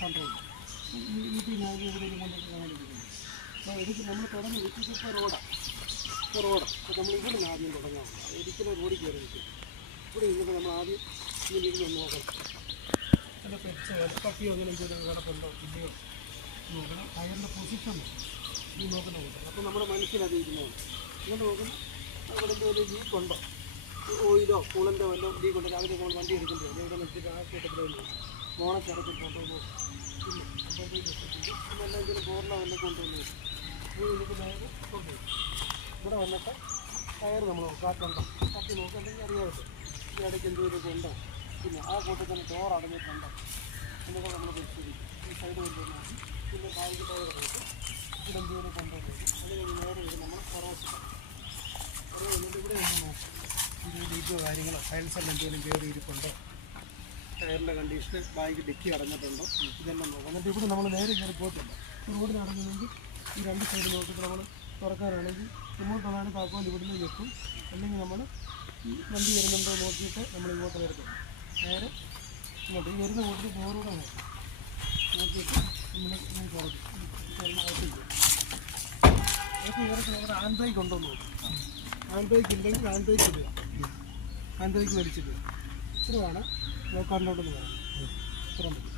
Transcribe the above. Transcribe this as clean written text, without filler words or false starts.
Control വീട്ടിൽ ഞാൻ എവിടെയെങ്കിലും കൊണ്ടിരിക്കുന്നത്. അപ്പോൾ എനിക്ക് നമ്മൾ തുടങ്ങി ഇപ്പോൾ റോഡാണ്. അപ്പോൾ നമ്മൾ ഇവിടെ നിന്ന് ആദ്യം തുടങ്ങാറുണ്ട്. ഒരിക്കലും റോഡിൽ കയറി നിൽക്കും. ഇവിടെ നിന്നിട്ട് നമ്മൾ ആദ്യം ഇങ്ങനെ ഇരുന്ന് നോക്കണം. നല്ല പെറ്റ്സോ പട്ടിയോ അങ്ങനെ എന്തെങ്കിലും കിടപ്പുണ്ടോ ഇല്ലയോ നോക്കണം. ടയറിൻ്റെ പൊസിഷൻ ഈ നോക്കുന്ന കൂട്ടം. അപ്പോൾ നമ്മുടെ മനസ്സിലത് ഇരുന്നോളും. ഇങ്ങനെ നോക്കണം അവിടെ എന്തെങ്കിലും ലീക്കുണ്ടോ, ഓയിലോ കൂളൻ്റോ വല്ലോ ലീക്കുണ്ടോ. രാവിലെ നമ്മൾ വണ്ടി എടുക്കേണ്ടി വരും. ഇവിടെ വെച്ചിട്ട് ആ കൂട്ടത്തിലേക്ക് മോണച്ചടച്ചിട്ടുണ്ടോ നോക്കും. പിന്നെ പിന്നെ എന്തെങ്കിലും ബോറിലോ വല്ല കൊണ്ടുവന്നു ഇതിലേക്ക് നേരെ കൊണ്ടുപോകും. ഇവിടെ വന്നിട്ട് ടയർ നമ്മൾ കാറ്റുണ്ടോ തട്ടി നോക്കുന്നുണ്ടെങ്കിൽ അറിയാമല്ലോ ഈ ഇടയ്ക്ക് എന്തെങ്കിലുമൊക്കെ ഉണ്ടോ. പിന്നെ ആ കൂട്ടത്തിൽ തന്നെ ഡോർ അടഞ്ഞിട്ടുണ്ടോ എന്നൊക്കെ നമ്മൾ പരിശോധിക്കും. ഈ സൈഡ് കൊണ്ടുവന്ന് നോക്കി. പിന്നെ ബാഗ് ടയർ നോക്കും. ഇവിടെ എന്തെങ്കിലും കൊണ്ടുവന്നു അല്ലെങ്കിൽ നേരെ ഇത് നമ്മൾ കുറവച്ചിട്ടാണ് എന്നിട്ട് ഇവിടെ ഒന്ന് നോക്കും. ഇത് ലീക്കോ കാര്യങ്ങളോ ടയൽസെല്ലാം എന്തെങ്കിലും കയറി ഇരിപ്പുണ്ടോ, ടയറിൻ്റെ കണ്ടീഷന്, ബാഗ് ഡിക്കി അടഞ്ഞിട്ടുണ്ടോ, ഇതെല്ലാം നോക്കാം. എന്നിട്ട് ഇവിടെ നമ്മൾ നേരെ കയറി പോയിട്ടില്ല. റോഡിൽ അടങ്ങുന്നെങ്കിൽ ഈ രണ്ട് സൈഡ് നോക്കിയിട്ട് നമ്മൾ തുറക്കാനാണെങ്കിൽ ഇങ്ങോട്ടുള്ളതാണ് താക്കോൽ ഇവിടുന്ന് വെക്കും. അല്ലെങ്കിൽ നമ്മൾ ഈ വണ്ടി വരുന്നുണ്ടോ നോക്കിയിട്ട് നമ്മൾ ഇങ്ങോട്ട് വരത്തില്ല. നേരെ ഇങ്ങോട്ട് ഈ വരുന്ന കൂട്ടിൽ ബോറൂടെ നോക്കും. നോക്കിയിട്ട് നമ്മൾ തുറക്കും. അതൊക്കെ ഇവർക്ക് നമ്മുടെ ഹാൻഡ് ബ്രേക്ക് ഉണ്ടോ എന്ന് നോക്കും. ഹാൻഡ് ബ്രേക്ക് ഇല്ലെങ്കിൽ ഹാൻഡ് ബ്രേക്ക് ഇടുക. ഹാൻഡ് ബ്രേക്ക് വലിച്ചിടുക. ഇത്രയാണ് ലോക്കാറിനോടെന്ന് പറയുന്നത്. ഇത്ര മതി.